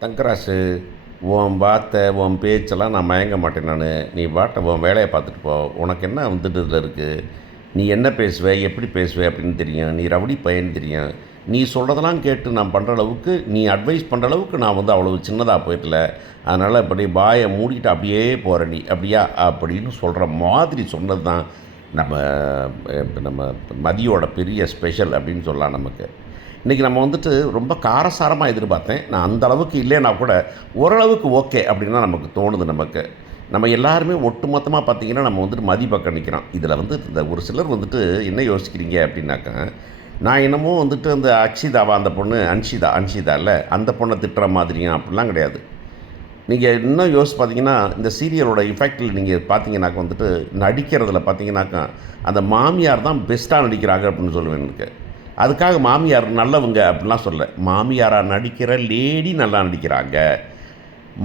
தங்கராசு, உன் வார்த்தை, உன் பேச்செல்லாம் நான் மயங்க மாட்டேன் நானு. நீ பாட்ட உன் வேலைய பார்த்துட்டு போ. உனக்கு என்ன வந்துட்டு இதில இருக்கு? நீ என்ன பேசுவ, எப்படி பேசுவ அப்படின்னு தெரியும். நீ ரவுடி பையன்னு தெரியும். நீ சொல்கிறதெல்லாம் கேட்டு நான் பண்ணுற அளவுக்கு, நீ அட்வைஸ் பண்ணுற அளவுக்கு நான் வந்து அவ்வளவு சின்னதா போயிட்டல. அதனால் இப்படி வாய மூடிட்டு அப்படியே போற நீ. அப்படியா? அப்படின்னு சொல்கிற மாதிரி சொன்னது தான் நம்ம நம்ம மதியோட பெரிய ஸ்பெஷல் அப்படின்னு சொல்லலாம் நமக்கு. இன்றைக்கி நம்ம வந்துட்டு ரொம்ப காரசாரமாக எதிர்பார்த்தேன். நான் அந்த அளவுக்கு இல்லைன்னா கூட ஓரளவுக்கு ஓகே அப்படின்னா நமக்கு தோணுது நமக்கு. நம்ம எல்லாருமே ஒட்டுமொத்தமாக பார்த்திங்கன்னா நம்ம வந்துட்டு மதி பக்கம் நிற்கிறோம். இதில் வந்து இந்த ஒரு சிலர் வந்துட்டு என்ன யோசிக்கிறீங்க அப்படின்னாக்கா, நான் என்னமோ வந்துட்டு அந்த அக்ஷிதாவா அந்த பொண்ணு அன்ஷிதா இல்லை அந்த பொண்ணை திட்டுற மாதிரியும் அப்படிலாம் கிடையாது. நீங்கள் இன்னும் யோசிச்சு பார்த்தீங்கன்னா இந்த சீரியலோட இஃபெக்டில் நீங்கள் பார்த்தீங்கன்னாக்கா வந்துட்டு நடிக்கிறதுல பார்த்தீங்கன்னாக்கா அந்த மாமியார் தான் பெஸ்ட்டாக நடிக்கிறாங்க அப்படின்னு சொல்லுவேன் எனக்கு. அதுக்காக மாமியார் நல்லவங்க அப்படிலாம் சொல்லலை. மாமியாராக நடிக்கிற லேடி நல்லா நடிக்கிறாங்க.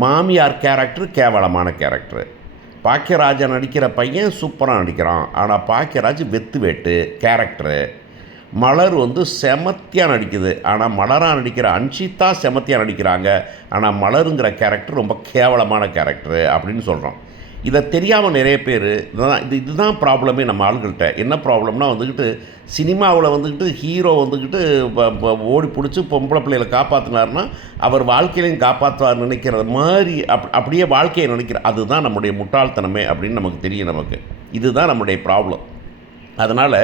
மாமியார் கேரக்டர் கேவலமான கேரக்டரு. பாக்கியராஜா நடிக்கிற பையன் சூப்பராக நடிக்கிறான். ஆனால் பாக்கியராஜ் வெத்து வேட்டு கேரக்டரு. மலர் வந்து செமத்தியாக நடிக்குது. ஆனால் மலராக நடிக்கிற அன்ஷிதா செமத்தியாக நடிக்கிறாங்க. ஆனால் மலருங்கிற கேரக்டர் ரொம்ப கேவலமான கேரக்டரு அப்படின்னு சொல்கிறோம். இதை தெரியாமல் நிறைய பேர் இதுதான் ப்ராப்ளமே நம்ம ஆளுகள்கிட்ட. என்ன ப்ராப்ளம்னா வந்துக்கிட்டு சினிமாவில் வந்துக்கிட்டு ஹீரோ வந்துக்கிட்டு ஓடி பிடிச்சி பொம்பளை பிள்ளைகளை காப்பாற்றினார்னா அவர் வாழ்க்கையிலையும் காப்பாற்றுவார் நினைக்கிற மாதிரி அப்படியே வாழ்க்கையை நினைக்கிற அதுதான் நம்முடைய முட்டாள்தனமே அப்படின்னு நமக்கு தெரியும். நமக்கு இதுதான் நம்முடைய ப்ராப்ளம். அதனால்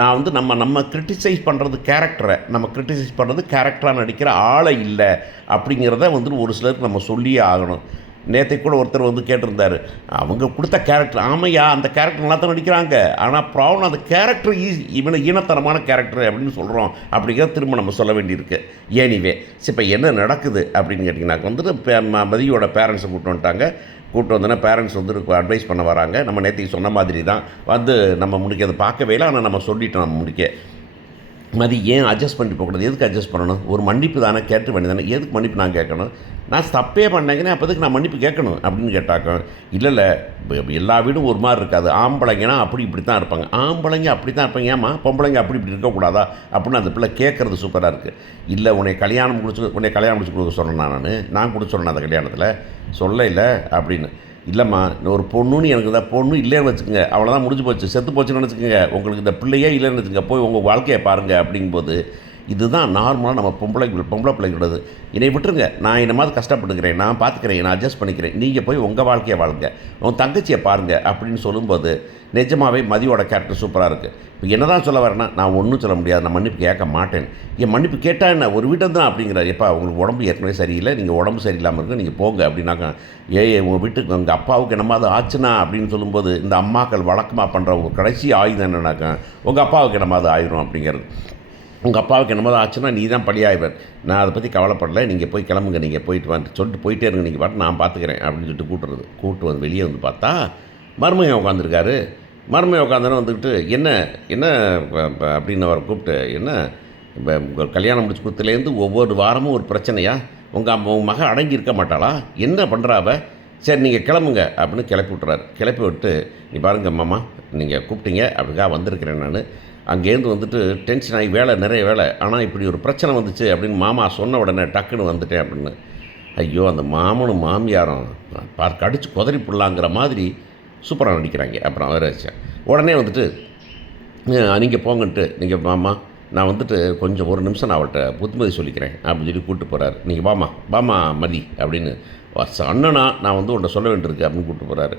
நான் வந்து நம்ம கிரிட்டிசைஸ் பண்ணுறது கேரக்டரை, நம்ம கிரிட்டிசைஸ் பண்ணுறது கேரக்டராக நடிக்கிற ஆளை இல்லை அப்படிங்கிறத வந்துட்டு ஒரு சிலருக்கு நம்ம சொல்லியே ஆகணும். நேற்றைக்கு கூட ஒருத்தர் வந்து கேட்டிருந்தார், அவங்க கொடுத்த கேரக்டர் ஆமையா அந்த கேரக்டர் நல்லா தான் நடிக்கிறாங்க. ஆனால் ப்ராப்ளம் அந்த கேரக்டர் இவனை ஈனத்தனமான கேரக்டர் அப்படின்னு சொல்கிறோம் அப்படிங்கிறத திரும்ப நம்ம சொல்ல வேண்டியிருக்கு. ஏனிவே இப்போ என்ன நடக்குது அப்படின்னு கேட்டிங்கனாக்க வந்துட்டு மதியோட பேரண்ட்ஸை கூப்பிட்டு வந்துட்டாங்க. கூப்பிட்டு வந்தோன்னா பேரண்ட்ஸ் வந்து அட்வைஸ் பண்ண வராங்க. நம்ம நேற்றுக்கு சொன்ன மாதிரி தான் வந்து நம்ம முடிக்க அதை பார்க்கவே இல்லை. ஆனால் நம்ம சொல்லிட்டோம் நம்ம முடிக்க. மதி ஏன் அட்ஜஸ்ட் பண்ணி போகக்கூடாது? எதுக்கு அட்ஜஸ்ட் பண்ணணும்? ஒரு மன்னிப்பு தானே கேட்டு வேண்டி தானே. எதுக்கு மன்னிப்பு நான் கேட்கணும்? நான் தப்பே பண்ணேங்கன்னா அப்போதுக்கு நான் மன்னிப்பு கேட்கணும் அப்படின்னு கேட்டாக்க இல்லை எல்லா வீடும் ஒரு மாதிரி இருக்காது. ஆம்பளைங்கன்னா அப்படி இப்படி தான் இருப்பாங்க. ஆம்பளைங்க அப்படி தான் இருப்பாங்க. ஏமா பொம்பளைங்க அப்படி இப்படி இருக்கக்கூடாதா அப்படின்னு அந்த பிள்ளை கேட்குறது சூப்பராக இருக்குது. இல்லை உன்னை கல்யாணம் முடிச்சு கொடுக்க சொன்னேன் நான் கொடுத்து சொன்னேன் அந்த கல்யாணத்தில் சொல்ல இல்லை அப்படின்னு. இல்லைம்மா ஒரு பொண்ணுன்னு எனக்கு தான் பொண்ணு இல்லைன்னு வச்சுக்கோங்க, அவ்வளோதான் முடிஞ்சு போச்சு, செத்து போச்சுன்னு வச்சுக்கோங்க. உங்களுக்கு இந்த பிள்ளையே இல்லைன்னு வச்சுக்கோங்க, போய் உங்கள் வாழ்க்கையை பாருங்கள் அப்படிங்கும்போது இதுதான் நார்மலாக நம்ம பொம்பளை பிள்ளைகளோடது. என்னை விட்டுருங்க, நான் என்ன மாதிரி கஷ்டப்பட்டுக்கிறேன், நான் பார்த்துக்கிறேன், நான் அட்ஜஸ்ட் பண்ணிக்கிறேன், நீங்கள் போய் உங்கள் வாழ்க்கையை வாழுங்க, உங்கள் தங்கச்சியை பாருங்கள் அப்படின்னு சொல்லும்போது நிஜமாகவே மதியோட கேரக்டர் சூப்பராக இருக்குது. இப்போ என்ன தான் சொல்ல வரேன்னா நான் ஒன்றும் சொல்ல முடியாது, நான் மன்னிப்பு கேட்க மாட்டேன். என் மன்னிப்பு கேட்டால் என்ன ஒரு வீட்டை தான் அப்படிங்கிறார். எப்பா உங்களுக்கு உடம்பு ஏற்கனவே சரியில்லை, நீங்கள் உடம்பு சரியில்லாமல் இருக்குது, நீங்கள் போங்க அப்படின்னாக்கா உங்கள் வீட்டுக்கு உங்கள் அப்பாவுக்கு என்னமாவது ஆச்சுன்னா அப்படின்னு சொல்லும்போது இந்த அம்மாக்கள் வழக்கமாக பண்ணுற ஒரு கடைசி ஆயுதம் என்னன்னாக்கா உங்கள் அப்பாவுக்கு என்னமாவது ஆயிரும் அப்படிங்கிறது. உங்கள் அப்பாவுக்கு என்னமோ ஆச்சுன்னா நீ தான் பழியாய்வர், நான் அதை பற்றி கவலைப்படலை, நீங்கள் போய் கிளம்புங்க, நீங்கள் போயிட்டு வந்து சொல்லிட்டு போயிட்டே இருங்க, நீங்கள் பாட்டு நான் பார்த்துக்கிறேன் அப்படின்னு சொல்லிட்டு கூப்பிட்டு வந்து வெளியே வந்து பார்த்தா மருமகன் உட்காந்துருக்காரு. மருமகன் உட்காந்துன்னு வந்துக்கிட்டு என்ன என்ன அப்படின்னு அவரை கூப்பிட்டு என்ன உங்கள் கல்யாணம் முடிச்சு கொடுத்துலேருந்து ஒவ்வொரு வாரமும் ஒரு பிரச்சனையா? உங்கள் மகன் அடங்கி இருக்க மாட்டாளா? என்ன பண்ணுறாவ? சரி நீங்கள் கிளம்புங்க அப்படின்னு கிளப்பி விட்டுறாரு. கிளப்பி விட்டு நீ பாருங்கள் மாமா, நீங்கள் கூப்பிட்டீங்க அப்படிக்காக வந்திருக்கிறேன் நான். அங்கேருந்து வந்துட்டு டென்ஷன் ஆகி நிறைய வேலை, ஆனால் இப்படி ஒரு பிரச்சனை வந்துச்சு அப்படின்னு மாமா சொன்ன உடனே டக்குன்னு வந்துட்டேன் அப்படின்னு. ஐயோ அந்த மாமனும் மாமியாரும் கடிச்சு குதறி போடலாங்கிற மாதிரி சூப்பராக நடிக்கிறாங்க. அப்புறம் வேறு உடனே வந்துட்டு நீங்கள் போங்கன்ட்டு நீங்கள் மாமா நான் வந்துட்டு கொஞ்சம் ஒரு நிமிஷம் நான் அவள்கிட்ட புத்திமதி சொல்லிக்கிறேன் அப்படின்னு சொல்லி கூப்பிட்டு போகிறாரு. நீங்கள் பாமா மதி அப்படின்னு அண்ணனா நான் வந்து உன்னை சொல்ல வேண்டியிருக்கு அப்படின்னு கூப்பிட்டு போகிறாரு.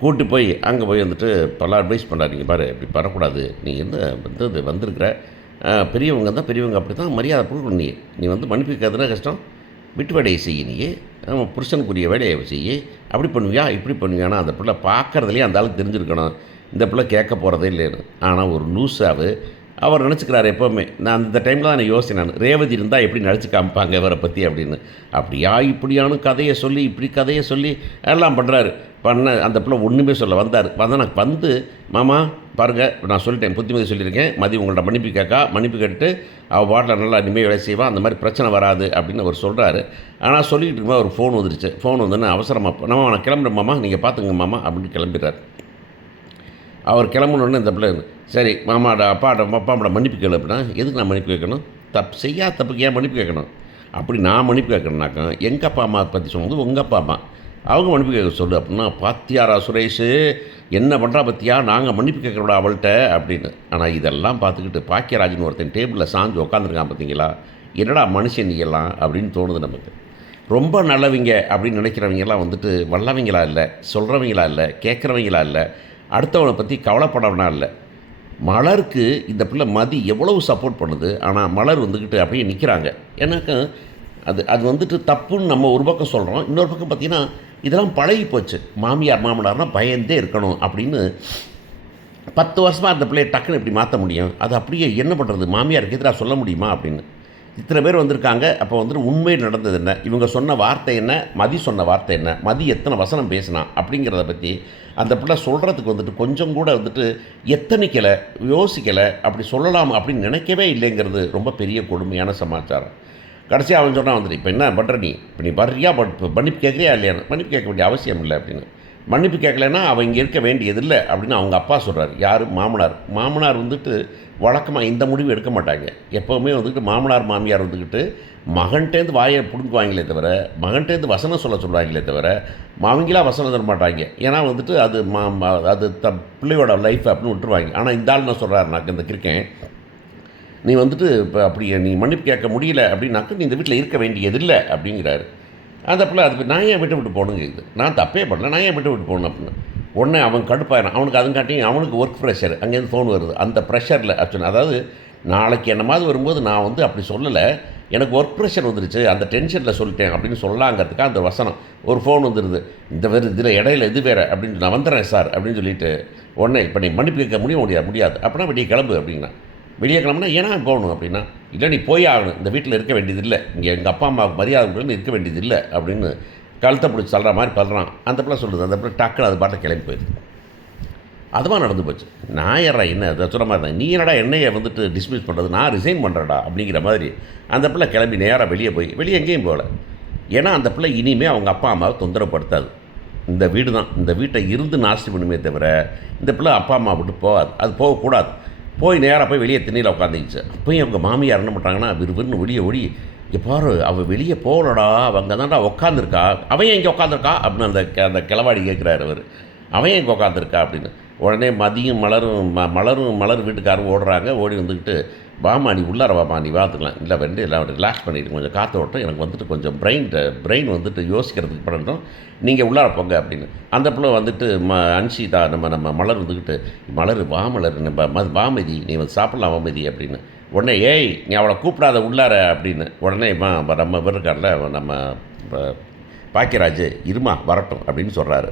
கூட்டி போய் அங்கே போய் வந்துட்டு பல அட்வைஸ் பண்ணுறாரு. நீங்கள் பாரு இப்படி வரக்கூடாது, நீ வந்து வந்திருக்கிற பெரியவங்க தான், பெரியவங்க அப்படி தான் மரியாதை கொடுக்கணும். நீ வந்து மன்னிப்பு கேட்கறதுனா கஷ்டம், விட்டு வேலையை செய்ய, நீ புருஷனுக்குரிய வேலையை செய்ய. அப்படி பண்ணுவியா இப்படி பண்ணுவியானா அந்த பிள்ளை பார்க்குறதுலேயே அந்த ஆளுக்கு தெரிஞ்சிருக்கணும் இந்த பிள்ளை கேட்க போகிறதே இல்லைன்னு. ஆனால் ஒரு லூஸாக அவர் நினச்சிக்கிறாரு எப்போவுமே. நான் அந்த டைமில் தான் நான் யோசித்தேன், நான் ரேவதி இருந்தால் எப்படி நடிச்சு காமிப்பாங்க இவரை பற்றி அப்படின்னு. அப்படியா இப்படியானு கதையை சொல்லி இப்படி கதையை சொல்லி எல்லாம் பண்ணுறாரு. அந்த பிள்ளை ஒன்றுமே சொல்ல வந்தார். நான் வந்து மாமா பாருங்கள் நான் சொல்லிட்டேன், புத்திமதி சொல்லியிருக்கேன், மதி உங்கள்கிட்ட மன்னிப்பு கேட்டுட்டு அவள் வாட்டில் நல்லா இனிமேல் வேலை செய்வான், அந்த மாதிரி பிரச்சனை வராது அப்படின்னு அவர் சொல்கிறாரு. ஆனால் சொல்லிக்கிட்டு இருக்கும்போது ஒரு ஃபோன் வந்துருச்சு. ஃபோன் வந்துன்னு அவசரமாக நான் கிளம்புறேன் மாமா, நீங்கள் பார்த்துங்க மாமா அப்படின்னு கிளம்பிடுறாரு. அவர் கிளம்பணுன்னு இந்த பிள்ளை சரி மாமாட அப்பாவோட மன்னிப்பு கேளு அப்படின்னா எதுக்கு நான் மன்னிப்பு கேட்கணும்? செய்யாத தப்புக்கு ஏன் மன்னிப்பு கேட்கணும்? அப்படி நான் மன்னிப்பு கேட்குறேனாக்கா எங்கள் அப்பா அம்மா பற்றி சொன்னது உங்கள் அப்பா அம்மா அவங்க மன்னிப்பு கேட்க சொல்லு அப்படின்னா, பாத்தியாரா சுரேஷு என்ன பண்ணுறா பத்தியா, நாங்கள் மன்னிப்பு கேட்குறோட அவள்கிட்ட அப்படின்னு. ஆனால் இதெல்லாம் பார்த்துக்கிட்டு பாக்கியராஜன் ஒருத்தன் டேபிளில் சாஞ்சு உட்காந்துருக்கான் பார்த்தீங்களா, என்னடா மனுஷன் நீ எல்லாம் அப்படின்னு தோணுது நமக்கு. ரொம்ப நல்லவங்க அப்படின்னு நினைக்கிறவங்கெல்லாம் வந்துட்டு வல்லவங்களா இல்லை, சொல்கிறவங்களா இல்லை, கேட்குறவங்களா இல்லை, அடுத்தவனை பற்றி கவலைப்படவனா இல்லை. மலருக்கு இந்த பிள்ளை மதி எவ்வளவு சப்போர்ட் பண்ணுது, ஆனால் மலர் வந்துக்கிட்டு அப்படியே நிற்கிறாங்க. ஏன்னாக்கா அது அது வந்துட்டு தப்புன்னு நம்ம ஒரு பக்கம் சொல்கிறோம், இன்னொரு பக்கம் பார்த்திங்கன்னா இதெல்லாம் பழகி போச்சு. மாமியார் மாமனார்னால் பயந்தே இருக்கணும் அப்படின்னு 10 வருஷமாக அந்த பிள்ளையை டக்குன்னு இப்படி மாற்ற முடியும்? அது அப்படியே என்ன பண்ணுறது, மாமியாருக்கு எதிராக சொல்ல முடியுமா அப்படின்னு. இத்தனை பேர் வந்திருக்காங்க, அப்போ வந்துட்டு உண்மை நடந்தது என்ன, இவங்க சொன்ன வார்த்தை என்ன, மதி சொன்ன வார்த்தை என்ன, மதி எத்தனை வசனம் பேசினா அப்படிங்கிறத பற்றி அந்த பிள்ளை சொல்கிறதுக்கு வந்துட்டு கொஞ்சம் கூட வந்துட்டு எத்தனைக்கலை, யோசிக்கலை, அப்படி சொல்லலாம் அப்படின்னு நினைக்கவே இல்லைங்கிறது ரொம்ப பெரிய கொடுமையான சமாச்சாரம். கடைசியாக அவன் சொன்னால் வந்துட்டு, இப்போ என்ன பண்ணுற நீ, இப்போ நீ வர்றியா, மன்னிப்பு கேட்குறியா இல்லையான்னு. மன்னிப்பு கேட்க வேண்டிய அவசியம் இல்லை அப்படின்னு. மன்னிப்பு கேட்கலைன்னா அவன் இங்கே இருக்க வேண்டியதில்லை அப்படின்னு அவங்க அப்பா சொல்கிறார். யார்? மாமனார். மாமனார் வந்துட்டு வழக்கமாக இந்த முடிவு எடுக்க மாட்டாங்க. எப்போவுமே வந்துட்டு மாமனார் மாமியார் வந்துக்கிட்டு மகன்கிட்டேருந்து வாயை பிடுங்குவாங்களே தவிர, மகன்கிட்டேருந்து வசனம் சொல்ல சொல்லுவாங்களே தவிர, அவங்களாம் வசனம் தர மாட்டாங்க. ஏன்னா வந்துட்டு அது அது பிள்ளையோட லைஃப் அப்படின்னு விட்டுருவாங்க. ஆனால் இந்த ஆள் என்ன சொல்கிறாரு, நான் இந்த கிருக்கேன், நீ வந்துட்டு இப்போ அப்படி நீ மன்னிப்பு கேட்க முடியல அப்படின்னாக்க நீ இந்த வீட்டில் இருக்க வேண்டியதில்லை அப்படிங்கிறாரு. அந்த பிள்ளை அது நான் ஏன் விட்டு போகணுங்க, இது நான் தப்பே பண்ணல, நான் ஏன் விட்டு போகணும் அப்படின்னு. உடனே அவன் கடுப்பாயிடும். அவனுக்கு அதுங்காட்டி அவனுக்கு ஒர்க் ப்ரெஷர், அங்கேருந்து ஃபோன் வருது. அந்த ப்ரெஷரில் ஆக்சுவலி அதாவது நாளைக்கு என்ன மாதிரி வரும்போது நான் வந்து அப்படி சொல்லலை, எனக்கு ஒர்க் ப்ரெஷர் வந்துருச்சு, அந்த டென்ஷனில் சொல்லிட்டேன் அப்படின்னு சொல்லலாங்கிறதுக்காக அந்த வசனம் ஒரு ஃபோன் வந்துடுது. இந்த வேறு இதில் இடையில இது வேறு அப்படின்னு, நான் வந்துடுறேன் சார் அப்படின்னு சொல்லிட்டு உடனே இப்போ நீ மன்னிப்பு கேட்க முடியாது அப்படின்னா வெளியே கிளம்பு அப்படின்னா. வெளியே கிளம்புனா ஏன்னா போகணும் அப்படின்னா, இல்லை நீ போய் ஆகணும், இந்த வீட்டில் இருக்க வேண்டியதில்லை, இங்கே எங்கள் அப்பா அம்மாவுக்கு மரியாதை இருக்க வேண்டியதில்லை அப்படின்னு கழுத்தை பிடிச்சி சொல்கிற மாதிரி பண்ணுறான். அந்த பிள்ளை சொல்லுது. அந்த பிள்ளை டக்குன்னு அது பாட்டில் கிளம்பி போயிடுது. அதுவாக நடந்து போச்சு. நான் ஏறா என்ன அதை சொல்கிற மாதிரி தான், நீ என்னடா என்னையை வந்துட்டு டிஸ்மிஸ் பண்ணுறது, நான் ரிசைன் பண்ணுறடா அப்படிங்கிற மாதிரி அந்த பிள்ளை கிளம்பி நேராக வெளியே எங்கேயும் போகல. ஏன்னா அந்த பிள்ளை இனிமேல் அவங்க அப்பா அம்மாவை தொந்தரப்படுத்தாது. இந்த வீடு தான், இந்த வீட்டை இருந்து நாஸ்தி பண்ணுமே தவிர இந்த பிள்ளை அப்பா அம்மா விட்டு போகாது, அது போகக்கூடாது. போய் நேராக போய் வெளியே திண்ணையில் உட்காந்துச்சு. அப்போயும் அவங்க மாமியார் என்ன பண்ணுறாங்கன்னா, விறுவிறுன்னு வெளியே ஓடி, பாரு அவள் வெளியே போகலடா, அவங்க தான்டா உட்காந்துருக்கா, அவன் எங்கே உட்காந்துருக்கா அப்படின்னு அந்த கிளவாடி கேட்குறாரு அவர். அவன் எங்கே உட்காந்துருக்கா அப்படின்னு. உடனே மதியும் மலரும் வீட்டுக்காரரும் ஓடுறாங்க. ஓடி வந்துக்கிட்டு, வாமா நீ உள்ளார வாமா, நீ பார்த்துக்கலாம், இல்லை வந்து எல்லாம் ரிலாக்ஸ் பண்ணிவிட்டு கொஞ்சம் காற்று ஓட்டம், எனக்கு வந்துட்டு கொஞ்சம் பிரெயின் வந்துட்டு யோசிக்கிறதுக்கு பண்ணட்டும், நீங்கள் உள்ளார போங்க அப்படின்னு. அந்த பிள்ளை வந்துட்டு அன்ஷிதா நம்ம மலர் வந்துக்கிட்டு, மலர் வா மலர், வாமதி நீ வந்து சாப்பிட்லாம் வாமதி அப்படின்னு. உடனே ஏய் நீ அவளை கூப்பிடாத உள்ளார அப்படின்னு. உடனே நம்ம இருக்கார்ல நம்ம பாக்கியராஜ், இருமா வரட்டும் அப்படின்னு சொல்கிறாரு.